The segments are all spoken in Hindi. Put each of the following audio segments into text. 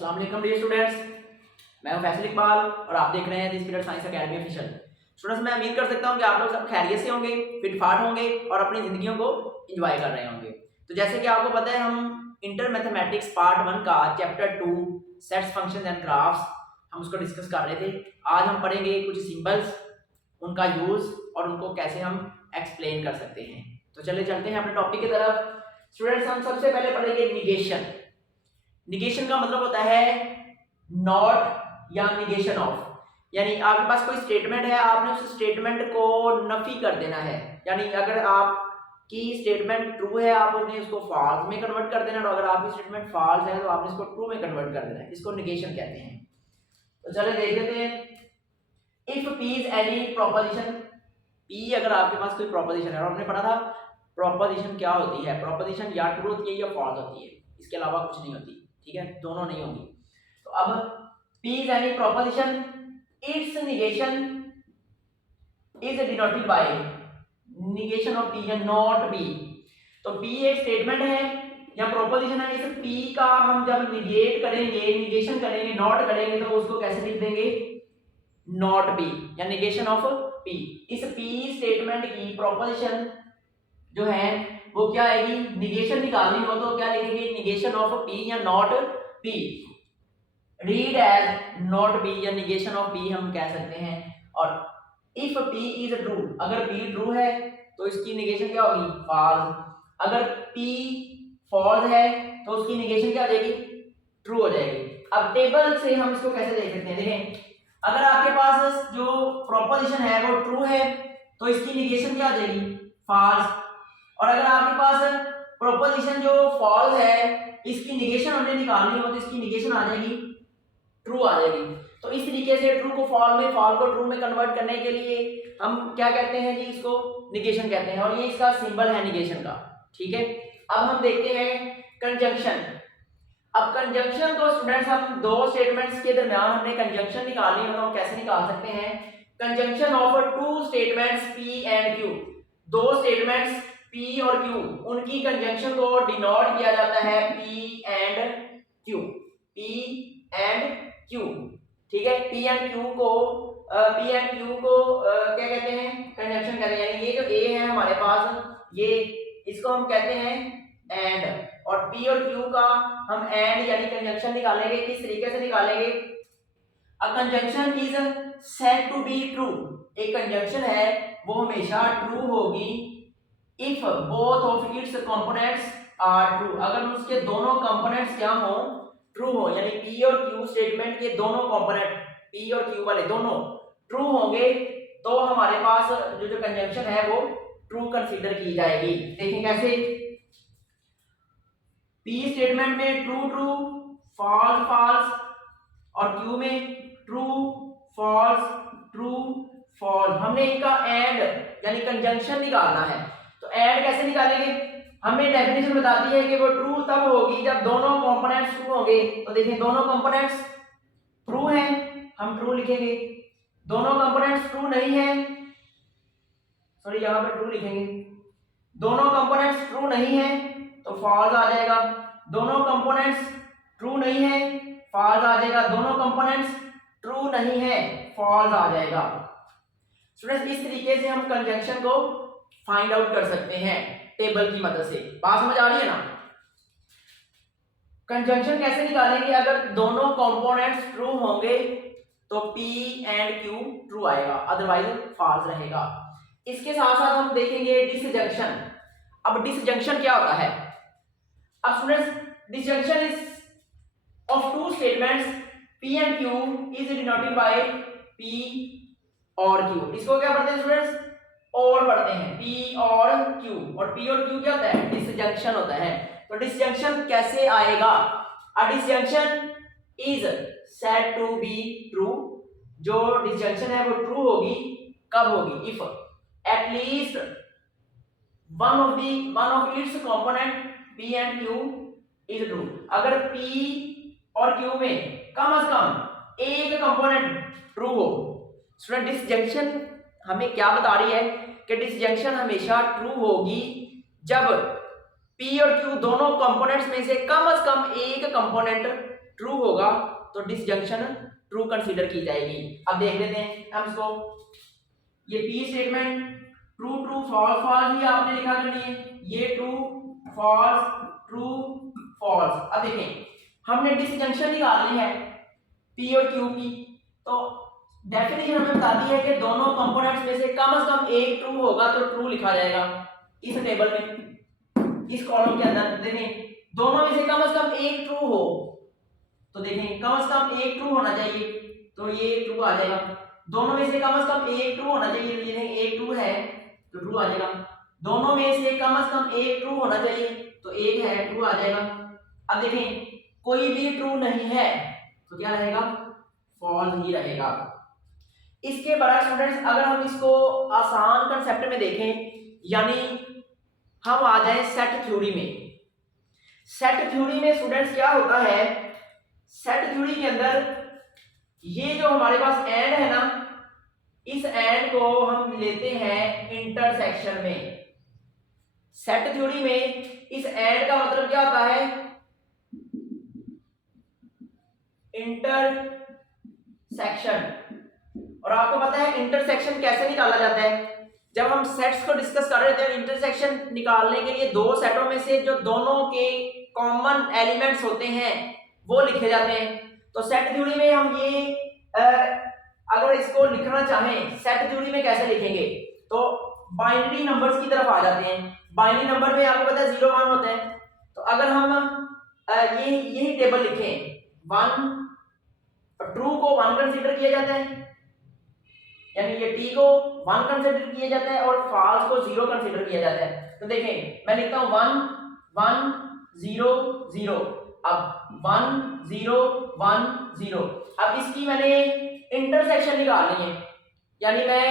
अस्सलाम वालेकुम डियर स्टूडेंट्स, मैं हूं फैसल इकबाल और आप देख रहे हैं this period science academy official. Students, मैं उम्मीद कर सकता हूं कि आप लोग सब खैरियत से होंगे, फिटफाट होंगे और अपनी जिंदगियों को एंजॉय कर रहे होंगे। तो जैसे कि आपको पता है, हम इंटर मैथमेटिक्स पार्ट 1 का chapter 2 sets functions and graphs हम उसको डिस्कस कर रहे थे। आज हम पढ़ेंगे कुछ सिंबल्स, उनका यूज और उनको कैसे हम एक्सप्लेन कर सकते हैं। तो चले चलते हैं अपने टॉपिक की तरफ। स्टूडेंट्स, हम सबसे पहले पढ़ेंगे निगेशन। निगेशन का मतलब होता है नॉट या निगेशन ऑफ, यानी आपके पास कोई स्टेटमेंट है, आपने उस स्टेटमेंट को नफी कर देना है। यानी अगर आपकी स्टेटमेंट ट्रू है, आप उन्हें उसको फॉल्स में कन्वर्ट कर देना, और अगर आपकी स्टेटमेंट फॉल्स है तो आपने इसको ट्रू में कन्वर्ट कर देना है। इसको निगेशन कहते हैं। तो चलिए देख लेते हैं। If P is any proposition, P अगर आपके पास कोई प्रोपोजिशन है, और हमने पढ़ा था प्रोपोजिशन क्या होती है। प्रोपोजिशन या ट्रू होती है या फॉल्स होती है, इसके अलावा कुछ नहीं होती। ठीक है, दोनों नहीं होंगी। तो अब P is any proposition, its negation is denoted by negation of P या not P। तो P एक स्टेटमेंट है या प्रोपोजिशन है, इस P का हम जब निगेट करेंगे, निगेशन करेंगे, नॉट करेंगे, तो उसको कैसे लिख देंगे, नॉट P या निगेशन ऑफ P। इस P स्टेटमेंट की प्रोपोजिशन जो है वो क्या आएगी, निगेशन निकालनी हो तो क्या लिखेंगे, निगेशन ऑफ P या not P। Read as not P या निगेशन ऑफ P हम कह सकते हैं। और इफ P इज ट्रू, अगर P ट्रू है तो इसकी निगेशन क्या होगी, फॉल्स। अगर P फॉल्स है तो उसकी निगेशन क्या हो जाएगी, ट्रू हो जाएगी। अब टेबल से हम इसको कैसे देख सकते हैं, देखें, अगर आपके पास जो प्रोपोजिशन है वो ट्रू है तो इसकी निगेशन क्या हो जाएगी, फॉल्स। और अगर आपके पास प्रोपोजिशन जो फॉल्स है, इसकी निगेशन हमने निकालनी हो तो इसकी निगेशन आ जाएगी, ट्रू आ जाएगी। तो इस तरीके से ट्रू को फॉल्स में, फॉल्स को ट्रू में कन्वर्ट करने के लिए हम क्या कहते हैं जी, इसको निगेशन कहते हैं, और ये इसका सिंबल है निगेशन का। ठीक है, अब हम देखते हैं कंजंक्शन। अब कंजंक्शन को स्टूडेंट्स, हम दो स्टेटमेंट्स के दरमियान हमने कंजंक्शन निकालनी हो तो हम कैसे निकाल सकते हैं, conjunction of two statements P and Q। दो स्टेटमेंट्स P और Q, उनकी कंजंक्शन को डिनोट किया जाता है P and Q, P and Q। ठीक है, P एंड Q को क्या कहते हैं, कंजंक्शन कहते हैं। यानी ये जो A है हमारे पास, ये इसको हम कहते हैं एंड, और P और Q का हम एंड यानी कंजंक्शन निकालेंगे। किस तरीके से निकालेंगे, a conjunction is said to be true. एक कंजंक्शन है वो हमेशा ट्रू होगी if both of its components are true, अगर उसके दोनों कंपोनेंट्स क्या हो, ट्रू हो। यानी P और Q स्टेटमेंट के दोनों कंपोनेंट, P और Q वाले दोनों ट्रू होंगे तो हमारे पास जो कंजंक्शन है वो ट्रू कंसीडर की जाएगी। देखें कैसे, P स्टेटमेंट में ट्रू ट्रू, फॉल्स फॉल्स, और Q में ट्रू फॉल्स ट्रू फॉल्स। हमने इनका एंड यानी कंजंक्शन निकालना है। तो एंड कैसे निकालेंगे, हमें डेफिनेशन बताती है कि वो ट्रू तब होगी जब दोनों कंपोनेंट्स ट्रू होंगे। तो देखें, दोनों कंपोनेंट्स ट्रू हैं, हम ट्रू लिखेंगे। दोनों कंपोनेंट्स ट्रू नहीं है, सॉरी यहां पे ट्रू लिखेंगे। दोनों कंपोनेंट्स ट्रू नहीं है तो फॉल्स आ जाएगा। दोनों कंपोनेंट्स ट्रू नहीं है, फॉल्स आ जाएगा। दोनों कंपोनेंट्स ट्रू नहीं है, फॉल्स आ जाएगा। स्टूडेंट्स, इस तरीके से हम कंजंक्शन को फाइंड आउट कर सकते हैं टेबल की मदद से। बात समझ आ रही है ना। कंजंक्शन कैसे निकालेंगे, अगर दोनों कंपोनेंट्स ट्रू होंगे तो P एंड Q ट्रू आएगा, अदरवाइज फॉल्स रहेगा। इसके साथ साथ हम देखेंगे डिसजंक्शन। अब डिसजंक्शन क्या होता है, अब students, disjunction is of two statements P and Q is denoted by P और Q। इसको क्या पढ़ते हैं स्टूडेंट्स, और पढ़ते हैं P और Q, और P और Q क्या होता है, डिसजंक्शन होता है। तो डिसजंक्शन कैसे आएगा, a disjunction is said to be true. जो डिसजंक्शन है वो ट्रू होगी, कब होगी, if at least one of its component P and Q is true. अगर P और Q में कम से कम एक कंपोनेंट ट्रू हो। स्टूडेंट, डिसजंक्शन हमें क्या बता रही है कि डिसजंक्शन हमेशा ट्रू होगी जब P और Q दोनों कंपोनेंट्स में से कम एक कंपोनेंट ट्रू होगा तो डिसजंक्शन ट्रू कंसीडर की जाएगी। अब देख लेते हैं हम इसको, ये P statement true true false false ही आपने लिखा करनी है, ये ट्रू फॉल्स। अब देखें हमने डिसजंक्शन निकालनी है पी और क्यू की, तो डेफिनेशन हमें बताती है कि दोनों कंपोनेंट्स में से कम एक ट्रू होगा तो ट्रू लिखा जाएगा इस टेबल में, इस कॉलम के अंदर। देखें दोनों में से कम एक ट्रू हो, तो देखें कम एक ट्रू होना चाहिए तो ये ट्रू आ जाएगा। दोनों में से कम एक ट्रू होना चाहिए, तो ये देखें एक ट्रू है तो ट्रू आ जाएगा। दोनों में से कम एक ट्रू होना चाहिए तो एक है, ट्रू आ जाएगा। अब देखें कोई भी ट्रू नहीं है तो क्या रहेगा, फॉल्स ही रहेगा। इसके बाद स्टूडेंट्स अगर हम इसको आसान कंसेप्ट में देखें, यानी हम आ जाए सेट थ्योरी में। सेट थ्योरी में स्टूडेंट्स क्या होता है, सेट थ्योरी के अंदर ये जो हमारे पास एंड है ना, इस एंड को हम लेते हैं इंटरसेक्शन में। सेट थ्योरी में इस एंड का मतलब क्या होता है, इंटरसेक्शन। और आपको पता है इंटरसेक्शन कैसे निकाला जाता है, जब हम सेट्स को डिस्कस कर रहे थे, इंटरसेक्शन निकालने के लिए दो सेटों में से जो दोनों के कॉमन एलिमेंट्स होते हैं वो लिखे जाते हैं। तो सेट थ्योरी में हम ये अगर इसको लिखना चाहें सेट थ्योरी में कैसे लिखेंगे, तो बाइनरी नंबर्स की तरफ आ जाते हैं। बाइनरी नंबर में आपको पता है 0 1 होते हैं, तो अगर हम यही टेबल लिखें, 1 ट्रू को 1 कंसीडर किया जाता है, यानी ये टी को 1 कंसीडर किया जाता है और फॉल्स को 0 कंसीडर किया जाता है। तो देखें मैं लिखता हूं 1 1 0 0, अब 1 0 1 0। अब इसकी मैंने इंटरसेक्शन निकालनी है, यानी मैं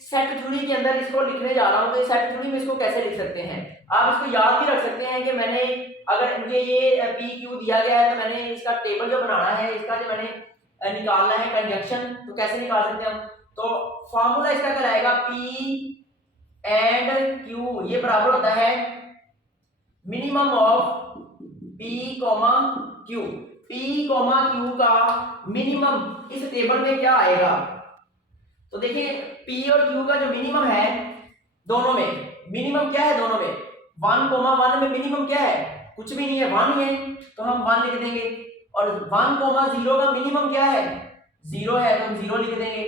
सेट थ्योरी के अंदर इसको लिखने जा रहा हूं, तो सेट थ्योरी में इसको कैसे लिख सकते हैं, आप इसको याद भी रख सकते हैं कि मैंने अगर मुझे ये पी क्यू दिया गया है तो मैंने इसका टेबल जो बनाना है, इसका जो मैंने निकालना है कंजक्शन, तो कैसे निकाल सकते हैं हम, तो फॉर्मूला इसका कहलाएगा पी एंड क्यू, ये बराबर होता है minimum of P comma Q. P comma Q का मिनिमम इस टेबल में क्या आएगा, तो देखिए पी और क्यू का जो मिनिमम है दोनों में, मिनिमम क्या है दोनों में, 1 कोमा 1 में मिनिमम क्या है, कुछ भी नहीं है, 1 ही है, तो हम 1 लिख देंगे। और 1 कोमा 0 का मिनिमम क्या है, 0 है, तो हम 0 लिख देंगे।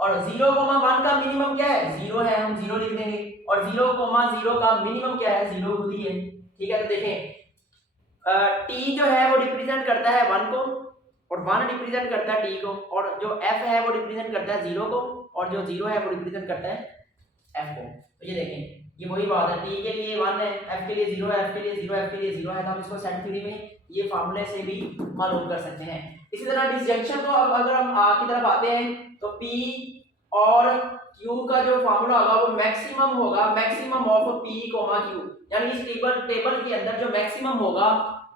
और 0 कोमा 1 का मिनिमम क्या है, 0 है, हम 0 लिख देंगे। और 0 कोमा 0 का मिनिमम क्या है, 0 खुद ही है। ठीक है, तो देखें टी जो है वो रिप्रेजेंट करता है 1 को, और 1 रिप्रेजेंट करता है टी को, और जो f है वो रिप्रेजेंट करता है 0 को, और जो 0 है वो रिप्रेजेंट करता है f को। तो ये देखें ये वही बात है, t के लिए 1 है, f के लिए 0 है, f के लिए 0 है, f के लिए 0 है, तो हम इसको सेट थ्योरी में ये फार्मूले से भी मालूम कर सकते हैं। इसी तरह डिसजंक्शन को अब अगर हम आ की तरफ आते हैं तो p और q का जो फार्मूला होगा वो मैक्सिमम होगा, maximum of p comma q, यानी इस टेबल के अंदर जो मैक्सिमम होगा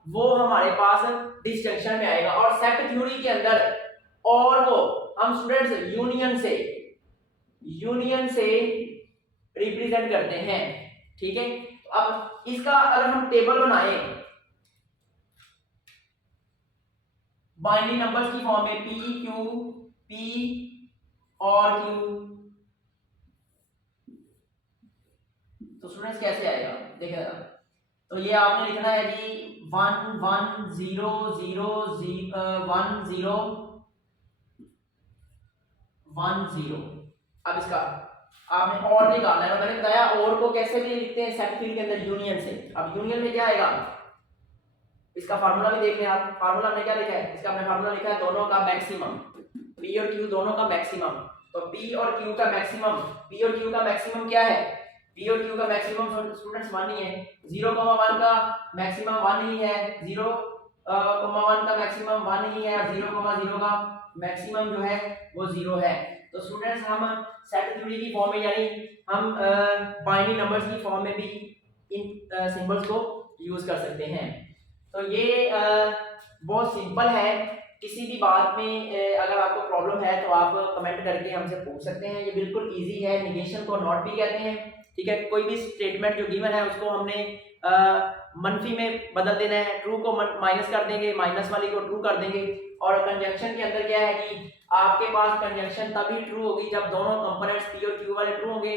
वो हमारे पास डिसजंक्शन में आएगा। और सेट थ्योरी के अंदर और वो हम स्टूडेंट्स यूनियन से रिप्रेजेंट करते हैं। ठीक है, तो अब इसका अगर हम टेबल बनाएं बाइनरी नंबर्स की फॉर्म में p q p और q, तो स्टूडेंट्स कैसे आएगा देखिए, तो ये आपने लिखना है जी 1 1 0 0 1 0 1 0। अब इसका आपने और निकालना है, मैंने बताया और को कैसे भी लिखते हैं सेट थ्योरी के अंदर यूनियन से। अब यूनियन में क्या आएगा, इसका फार्मूला भी देख लें आप, फार्मूला हमने क्या लिखा है, इसका हमने फार्मूला लिखा है दोनों का मैक्सिमम, p और q दोनों का मैक्सिमम। तो p और q का मैक्सिमम, p और q का मैक्सिमम क्या है, p और q का मैक्सिमम स्टूडेंट्स 1 ही है, 0,1 का मैक्सिमम 1 ही है, 0,1 का मैक्सिमम 1 ही है, और 0,0 का मैक्सिमम जो है वो 0 है। तो स्टूडेंट्स हम सेट थ्योरी की फॉर्म में, यानी हम बाइनरी नंबर्स की फॉर्म में भी इन सिंबल्स को यूज कर सकते हैं। तो ये बहुत सिंपल है, किसी भी बात में अगर आपको प्रॉब्लम है तो आप कमेंट करके हमसे पूछ सकते हैं, ये बिल्कुल इजी है, निगेशन को नॉट भी कहते हैं। ठीक है, कोई भी स्टेटमेंट जो गिवन है उसको हमने मनफी में बदल देना है, ट्रू को माइनस कर देंगे, माइनस वाली को ट्रू कर देंगे। और कंजंक्शन के अंदर क्या है कि आपके पास कंजंक्शन तभी ट्रू होगी जब दोनों कंपोनेंट्स पी और क्यू वाले ट्रू होंगे।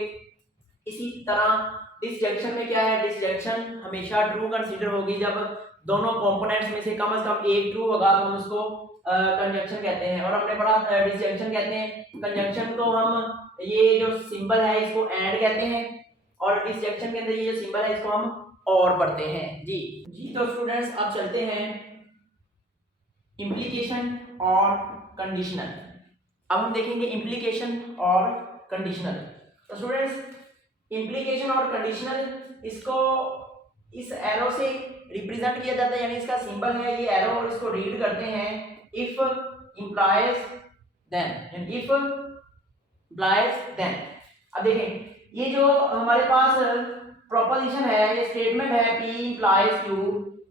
इसी तरह डिसजंक्शन में क्या है, डिसजंक्शन हमेशा ट्रू कंसीडर होगी जब दोनों कंपोनेंट्स में से कम एक ट्रू होगा, तो हम उसको कंजंक्शन कहते हैं। और हमने पढ़ा डिसजंक्शन कहते हैं, कंजंक्शन को हम ये जो सिंबल है इसको एंड कहते हैं, और डिसजंक्शन के अंदर ये जो सिंबल है इसको हम और पढ़ते हैं। जी तो स्टूडेंट्स अब चलते हैं इम्प्लीकेशन और कंडीशनल। अब हम देखेंगे इम्प्लीकेशन और कंडीशनल। तो स्टूडेंट्स इम्प्लीकेशन और कंडीशनल इसको इस एरो से रिप्रेजेंट किया जाता है, यानी इसका सिंबल है ये एरो, और इसको रीड करते हैं if implies then, if implies then. अब देखें ये जो हमारे पास प्रोपोजिशन है, ये स्टेटमेंट है P इंप्लाइज Q,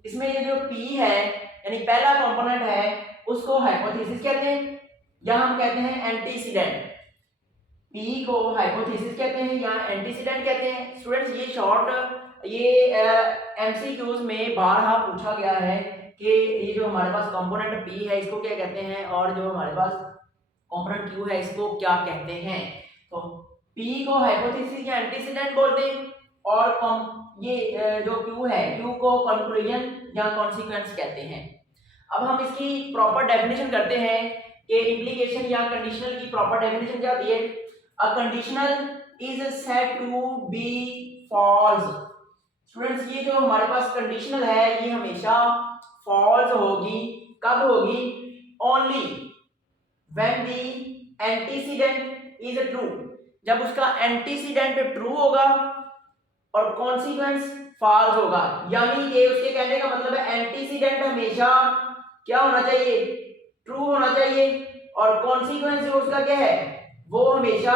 इसमें ये जो P है यानी पहला कंपोनेंट है उसको हाइपोथेसिस कहते हैं या हम कहते हैं एंटीसीडेंट। P को हाइपोथेसिस कहते हैं या एंटीसीडेंट कहते हैं। स्टूडेंट्स ये शॉर्ट ये एमसीक्यूज में बारहा पूछा गया है कि ये जो हमारे पास कंपोनेंट P है इसको क्या कहते हैं और जो हमारे पास कंपोनेंट Q है इसको क्या कहते हैं। तो P को हाइपोथेसिस या एंटीसीडेंट बोलते हैं और ये जो Q है Q को कंक्लूजन या कॉन्सिक्वेंस कहते हैं। अब हम इसकी प्रॉपर डेफिनेशन करते हैं कि इम्प्लीकेशन या कंडीशनल की प्रॉपर डेफिनेशन क्या होती है। A conditional is said to be false. Students ये जो हमारे पास कंडीशनल है ये हमेशा फॉल्स होगी। कब होगी? Only when the antecedent is true, जब उसका एंटीसीडेंट ट्रू होगा और कॉन्सिक्वेंस फॉल्स होगा। यानी कि उसके कहने का मतलब है एंटीसीडेंट हमेशा क्या होना चाहिए? ट्रू होना चाहिए, और कॉन्सिक्वेंस जो उसका क्या है वो हमेशा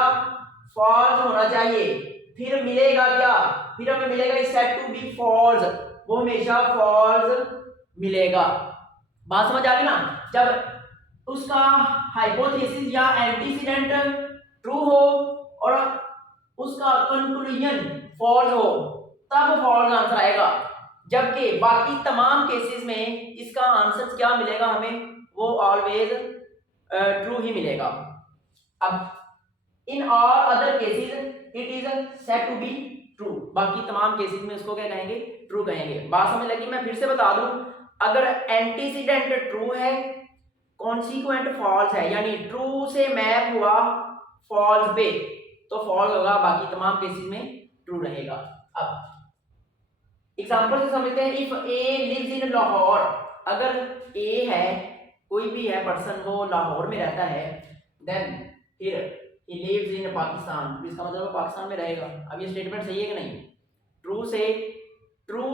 फॉल्स होना चाहिए। फिर मिलेगा क्या? फिर हमें मिलेगा is said to be false, वो हमेशा फॉल्स मिलेगा। बात समझ आ गई ना? जब उसका हाइपोथेसिस या एंटीसीडेंट ट्रू हो और उसका कंक्लूजन फॉल्स हो तब फॉल्स आंसर आएगा, जबकि बाकी तमाम केसेस में इसका आंसर क्या मिलेगा हमें? वो ऑलवेज ट्रू ही मिलेगा। अब in all other cases it is said to be true, बाकी तमाम केसेस में इसको क्या कहेंगे? ट्रू कहेंगे। बात समझ लगी? मैं फिर से बता दूं, अगर एंटीसीडेंट ट्रू है कॉन्सिक्वेंट फॉल्स है, यानी ट्रू से मैप हुआ फॉल्स पे तो फॉल्स होगा, बाकी तमाम केसेस में ट्रू रहेगा। अब एग्जांपल से समझते हैं। If A lives in Lahore, अगर ए है कोई भी है पर्सन वो लाहौर में रहता है, देन फिर ही लिव्स इन पाकिस्तान, इसका मतलब पाकिस्तान में रहेगा। अब ये स्टेटमेंट सही है कि नहीं? ट्रू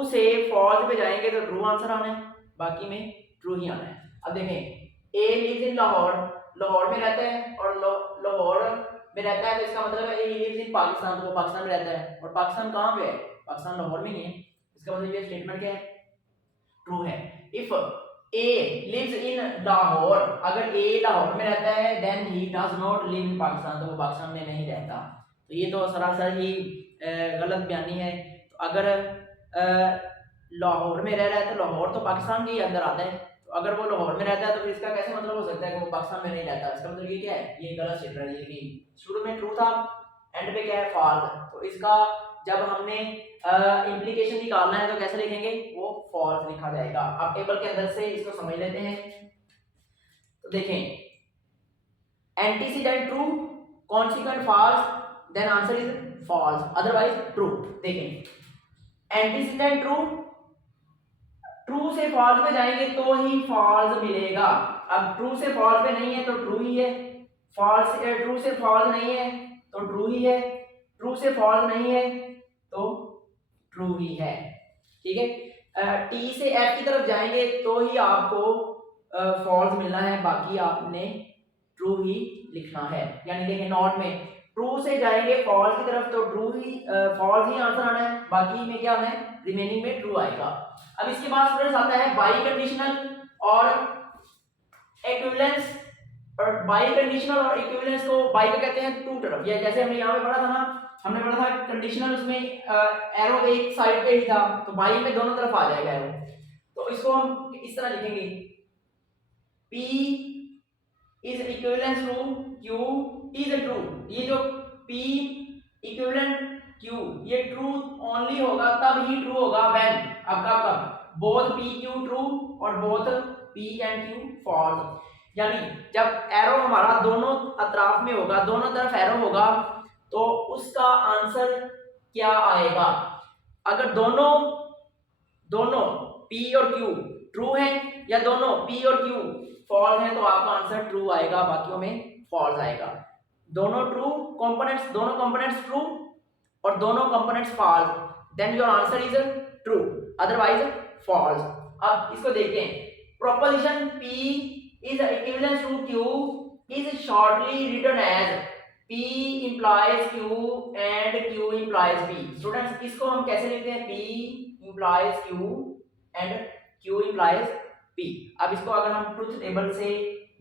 से फॉल्स पे जाएंगे तो ट्रू आंसर आना है, बाकी में ट्रू ही आना है। अब देखें ए लिव्स इन लाहौर, लाहौर में रहता है और लाहौर में रहता है तो इसका मतलब है ही लिव्स इन पाकिस्तान, तो वो पाकिस्तान में रहता है। और पाकिस्तान कहाँ पे है? पाकिस्तान लाहौर में नहीं है। इसका मतलब ये स्टेटमेंट क्या है? ट्रू है। If A lives in Lahore, अगर ए लाहौर में रहता है then he does not live in Pakistan, तो वो पाकिस्तान में नहीं रहता। तो ये तो सरासर ही गलत बयानी है। तो अगर लाहौर में रह रहा है तो लाहौर तो पाकिस्तान के ही अंदर आता है, तो अगर वो लाहौर में रहता है तो फिर इसका कैसे मतलब हो सकता है कि वो पाकिस्तान में नहीं रहता? इसका मतलब ये क्या है? ये गलत स्टेटमेंट है कि शुरू में ट्रू था एंड पे क्या है? फॉल्स। तो इसका जब हमने इम्प्लीकेशन निकालना है तो कैसे लिखेंगे? वो फॉल्स लिखा जाएगा। अब टेबल के अंदर से इसको समझ लेते हैं। तो देखें antecedent true, consequent false, then answer is false, otherwise true. देखें एंटीसीडेंट ट्रू, ट्रू से फॉल्स पे जाएंगे तो ही फॉल्स मिलेगा। अब ट्रू से फॉल्स पे नहीं है तो ट्रू ही है, ट्रू से फॉल्स नहीं है तो ट्रू ही है, ट्रू से फॉल्स नहीं है तो ट्रू ही है। ठीक है। टी से एफ की तरफ जाएंगे तो ही आपको फॉल्स मिलना है, बाकी आपने ट्रू ही लिखना है। यानी देखिए नॉट में ट्रू से जाएंगे फॉल्स की तरफ तो ट्रू ही फॉल्स ही आंसर आना है, बाकी में क्या आना है? रिमेनिंग में ट्रू आएगा। अब इसके बाद स्टूडेंट्स आता है बाई कंडीशनल और इक्विवेलेंस। और बाई कंडीशनल और इक्विवेलेंस को बाई को कहते हैं टू तरफ, या जैसे हमने यहाँ पे पढ़ा था ना हमने पढ़ा था कंडीशनल, उसमें एरो एक साइड पे ही था तो बाई में दोनों तरफ आ जाएगा एरो। तो इसको हम इस तरह लिखेंगे, P is equivalent to Q is true. ये जो P इक्विवेलेंट Q ये ट्रू ओनली होगा, तब ही ट्रू होगा व्हेन, अब कब बोथ P Q ट्रू और both P and Q false. यानी जब एरो हमारा दोनों अतराफ में होगा, दोनों तरफ एरो होगा, तो उसका आंसर क्या आएगा। अगर दोनों P और Q ट्रू है या दोनों P और Q फॉल्स है तो आपका आंसर ट्रू आएगा, बाकियों में फॉल्स आएगा। दोनों कंपोनेंट्स ट्रू और दोनों components false, then your answer is true, otherwise false. अब इसको देखते हैं, proposition P is equivalent to Q is shortly written as P implies Q and Q implies P। Students इसको हम कैसे लिखते हैं, P implies Q and Q implies P। अब इसको अगर हम ट्रुथ टेबल से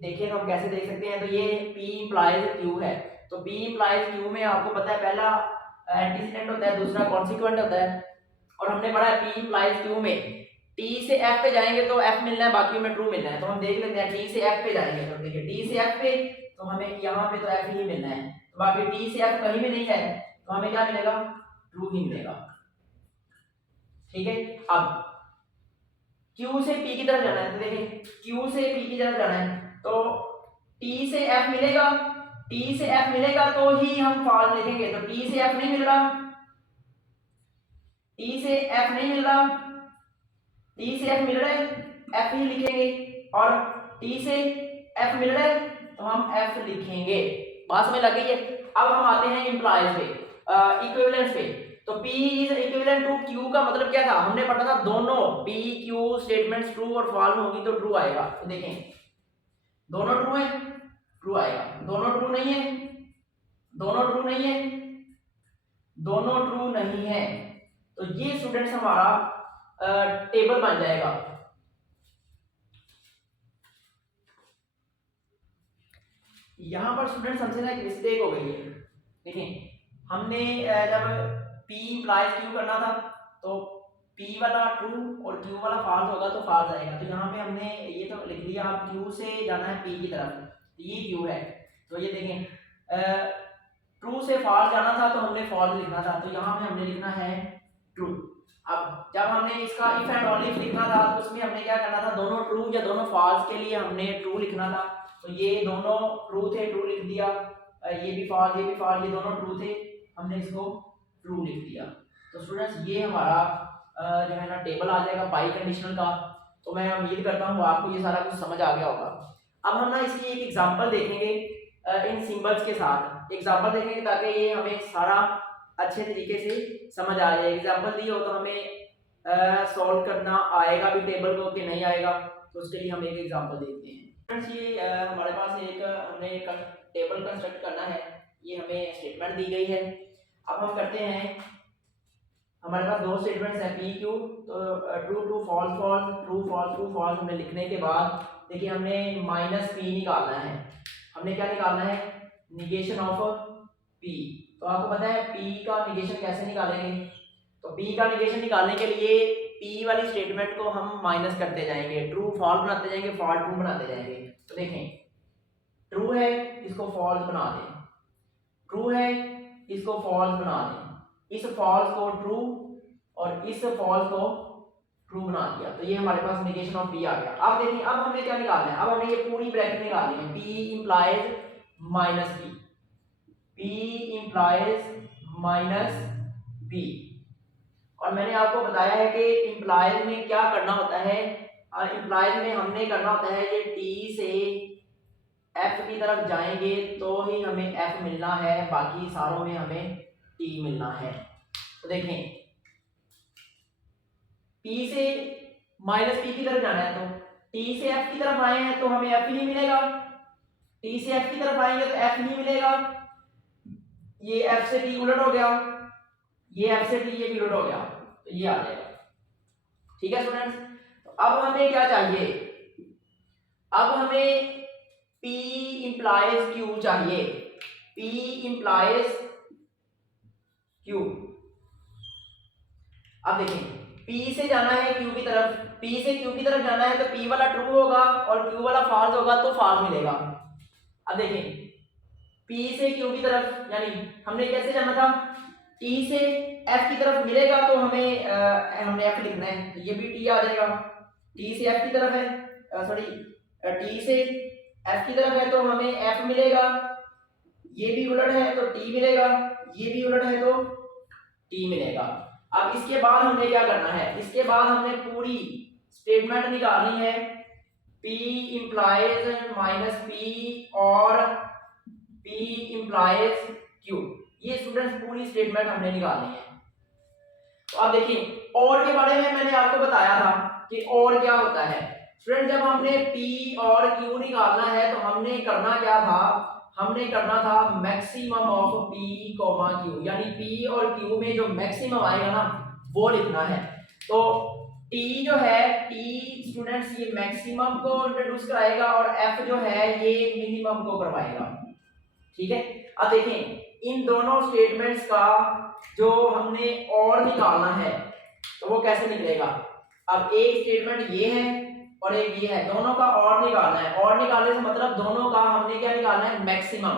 देखें तो हम कैसे देख सकते हैं, तो ये P implies Q है, तो P implies Q में आपको पता है पहला एंटीसीडेंट होता है, दूसरा कॉन्सिक्वेंट होता है, और हमने पढ़ा है P implies Q में T से F पे जाएंगे तो F मिलना है, बाकी में ट्रू मिलना है। तो हम देख लेते हैं T से F पे जाएंगे तो देखिए T से F पे तो हमें यहाँ पे तो F ही मिलना है, तो बाकी T से F कहीं भी नहीं है तो हमें क्या मिलेगा, ट्रू ही मिलेगा। ठीक है, अब Q से P की तरफ जाना है, तो देखिए Q से P की तरफ जाना है तो T से F मिलेगा, T से F मिलेगा तो ही हम फॉल्स लिखेंगे। तो T से F नहीं मिल रहा, T से F नहीं मिल रहा, T से F मिल रहा है F ही लिखेंगे, और T से F मिल रहा है तो हम F लिखेंगे। बात समझ लग गई है। अब हम आते हैं इम्प्लाइज पे, इक्विवेलेंस पे। तो P is equivalent to Q का मतलब क्या था, हमने पढ़ा था दोनों P Q स्टेटमेंट्स ट्रू और फॉल्स होगी तो ट्रू आएगा। तो देखें दोनों ट्रू है, ट्रू आएगा, दोनों ट्रू नहीं है, दोनों ट्रू नहीं है, दोनों ट्रू नहीं है, तो ये स्टूडेंट्स हमारा टेबल बन जाएगा। यहां पर स्टूडेंट्स हमसे ना एक मिस्टेक हो गई है। देखिए हमने जब P implies Q करना था तो P वाला ट्रू और Q वाला फॉल्स होगा तो फॉल्स आएगा। तो यहाँ पे हमने ये तो लिख लिया, अब Q से जाना है P की तरफ, तो ये Q है, तो ये देखें ट्रू से फॉल्स जाना था तो हमने फॉल्स लिखना था, तो यहाँ पे हमने लिखना है ट्रू। अब जब हमने इसका इफ एंड ओनली इफ लिखना था तो उसमें हमने क्या करना था, दोनों ट्रू या दोनों फॉल्स के लिए हमने ट्रू लिखना था, तो ये दोनों ट्रू थे, ट्रू लिख दिया, ये भी फॉल्स ये भी फॉल्स, ये दोनों ट्रू थे, हमने इसको ट्रू लिख दिया। तो स्टूडेंट्स ये हमारा जो है ना टेबल आ जाएगा बाई कंडीशनल का। तो मैं उम्मीद करता हूँ आपको ये सारा कुछ समझ आ गया होगा। अब हम ना इसकी एक एग्जांपल देखेंगे इन सिंबल्स के साथ, एग्जांपल देखेंगे ताकि ये हमें सारा अच्छे तरीके से समझ आ जाए। एग्जांपल दी हो तो हमें सॉल्व करना आएगा भी टेबल को कि नहीं आएगा, तो उसके लिए हम एक एग्जांपल देखते हैं। फ्रेंड्स ये हमारे पास एक हमने एक टेबल कंस्ट्रक्ट करना है, ये हमें स्टेटमेंट दी गई है। अब हम करते हैं, हमारे पास दो स्टेटमेंट्स हैं P Q, तो true true false false, true false true false हमने लिखने के बाद देखिए हमने -P निकालना है। हमने क्या निकालना है, निगेशन ऑफ P। तो आपको पता है P का निगेशन कैसे निकालेंगे, तो P का निगेशन निकालने के लिए P वाली स्टेटमेंट को हम माइनस करते जाएंगे, ट्रू फॉल्स बनाते जाएंगे, फॉल्स ट्रू बनाते जाएंगे। तो देखें ट्रू है इसको फॉल्स बना दें, ट्रू है इसको फॉल्स बना दें, इस फॉल्स को ट्रू और इस फॉल्स को ट्रू बना दिया, तो ये हमारे पास निगेशन ऑफ P आ गया। अब देखिए अब हमने क्या निकालना है, अब हमने ये पूरी ब्रैकेट निकालनी है, P implies -P, P implies -P। और मैंने आपको बताया है कि इम्प्लाइज में क्या करना होता है, इम्प्लाइज में हमने करना होता है ये T से F की तरफ जाएंगे तो ही हमें F मिलना है, बाकी सारों में हमें T मिलना है। तो देखें P से -P की तरफ जाना है तो T से F की तरफ आए हैं तो हमें F ही नहीं मिलेगा, T से F की तरफ आएंगे तो F नहीं मिलेगा, ये F से T उलट हो गया, ये F से T ये भी उलट हो गया, तो ये आ जाएगा। ठीक है स्टूडेंट्स, तो अब हमें क्या चाहिए, अब हमें P implies Q चाहिए, P implies Q। अब देखें P से जाना है Q की तरफ, P से Q की तरफ जाना है तो P वाला ट्रू होगा और Q वाला फॉल्स होगा तो फॉल्स मिलेगा। अब देखें P से Q की तरफ यानी हमने कैसे जाना था, T से F की तरफ मिलेगा तो हमने F लिखना है, तो ये भी T आ जाएगा। T से F की तरफ है, सॉरी T से F की तरफ है तो हमें F मिलेगा, ये भी उलट है तो T मिलेगा, ये भी उलट है तो T मिलेगा। अब इसके बाद हमने क्या करना है, इसके बाद हमने पूरी स्टेटमेंट निकालनी है P इंप्लाइज माइनस P और P इंप्लाइज Q। ये स्टूडेंट्स पूरी स्टेटमेंट हमने निकालनी है। तो आप देखिए और के बारे में मैंने आपको बताया था कि और क्या होता है। स्टूडेंट जब हमने P और Q निकालना है तो हमने करना क्या था, हमने करना था मैक्सिमम ऑफ P, Q, यानी P और Q में जो मैक्सिमम आएगा ना वो लिखना है। तो T जो है, T स्टूडेंट्स ये मैक्सिमम को इंट्रोड्यूस कराएगा और F जो है ये मिनिमम को करवाएगा। ठीक है, अब देखें इन दोनों स्टेटमेंट्स का जो हमने और निकालना है तो वो कैसे निकलेगा। अब एक स्टेटमेंट ये है और एक ये है, दोनों का और निकालना है। और निकालने से मतलब दोनों का हमने क्या निकालना है, मैक्सिमम।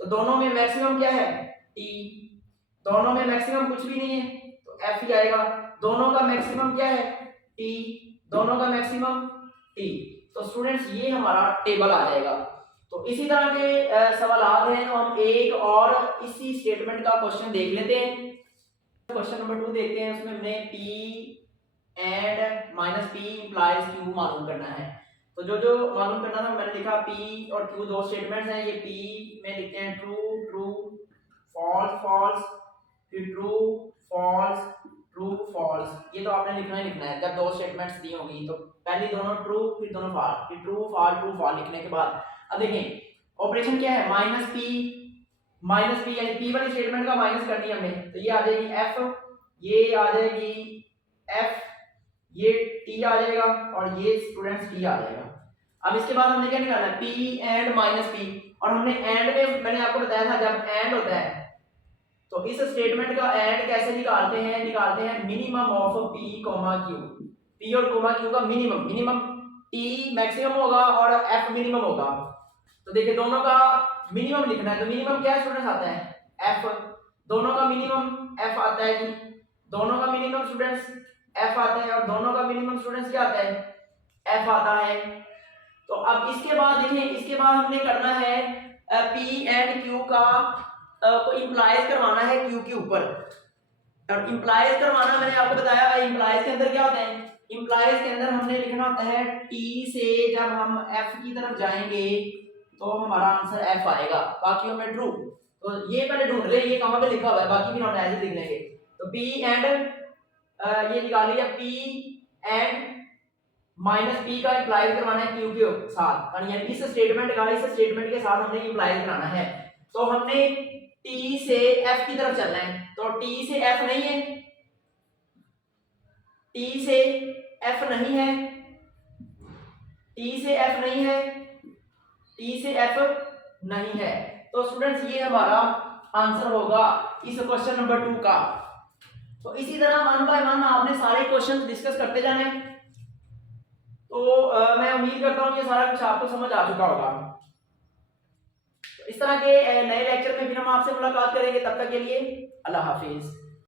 तो दोनों में मैक्सिमम क्या है, T। दोनों में मैक्सिमम कुछ भी नहीं है तो F ही आएगा। दोनों का मैक्सिमम क्या है, T। दोनों का मैक्सिमम T। तो स्टूडेंट्स ये हमारा टेबल आ जाएगा। तो इसी तरह के सवाल आ रहे हैं तो हम एक और इसी स्टेटमेंट का क्वेश्चन देख लेते हैं। क्वेश्चन नंबर 2 देखते हैं, उसमें हमने P and minus P implies Q मालूम करना है। तो जो मालूम करना था मैंने लिखा P और Q दो स्टेटमेंट्स हैं। ये P में लिखते हैं ट्रू ट्रू फॉल्स फॉल्स, फिर ट्रू फॉल्स ट्रू फॉल्स। ये तो आपने लिखना ही लिखना है जब दो स्टेटमेंट्स दी होंगी तो पहली दोनों ट्रू फिर दोनों फॉल्स, फिर ट्रू फॉल्स लिखने के बाद अब देखें ऑपरेशन क्या है, माइनस P यानी P वाली स्टेटमेंट का माइनस करनी है हमें, तो ये आ जाएगी F, ये आ जाएगी F, ये T आ जाएगा और ये स्टूडेंट्स T आ जाएगा। अब इसके बाद हमने क्या निकालना है, P एंड माइनस P। और हमने एंड में मैंने आपको बताया था जब एंड होता है तो इस स्टेटमेंट का एंड कैसे निकालते हैं minimum of P, Q। P और Q का मिनिमम T मैक्सिमम होगा और F मिनिमम होगा। तो देखिए दोनों का मिनिमम लिखना है, तो मिनिमम क्या स्टूडेंट्स आता है F। दोनों का मिनिमम F आता है जी, दोनों का मिनिमम स्टूडेंट्स F आता है और दोनों का मिनिमम स्टूडेंट्स क्या आता है, F आता है। तो अब इसके बाद देखिए, इसके बाद हमने करना है P एंड Q का को इंप्लाइज करवाना है Q के ऊपर। और इंप्लाइज करवाना मैंने आपको बताया इंप्लाइज के अंदर क्या होता है, इंप्लाइज के अंदर हमने लिखना होता है T से जब हम F की तरफ जाएंगे तो हमारा आंसर F आएगा, बाकी में ट्रू। तो ये पहले ढूंढ ले ये कहां पे लिखा हुआ है, बाकी भी हम ऐसे लिख लेंगे। तो P एंड ये निकाल लिया, P एंड माइनस P का इंप्लाइज करवाना है Q के साथ, यानी इस स्टेटमेंट के साथ हमने इंप्लाइज कराना है। तो हमने T से F की तरफ चलना है, तो T से F नहीं है, T से F नहीं है, T से F नहीं है, T से F नहीं है। तो स्टूडेंट्स ये हमारा आंसर होगा इस क्वेश्चन नंबर 2 का। तो इसी तरह 1 बाय 1 आपने सारे क्वेश्चन डिस्कस करते जाने। तो मैं उम्मीद करता हूँ ये सारा कुछ आपको समझ आ चुका होगा। तो इस तरह के नए लेक्चर में फिर हम आपसे मुलाकात करेंगे, तब तक के लिए अल्लाह हाफिज।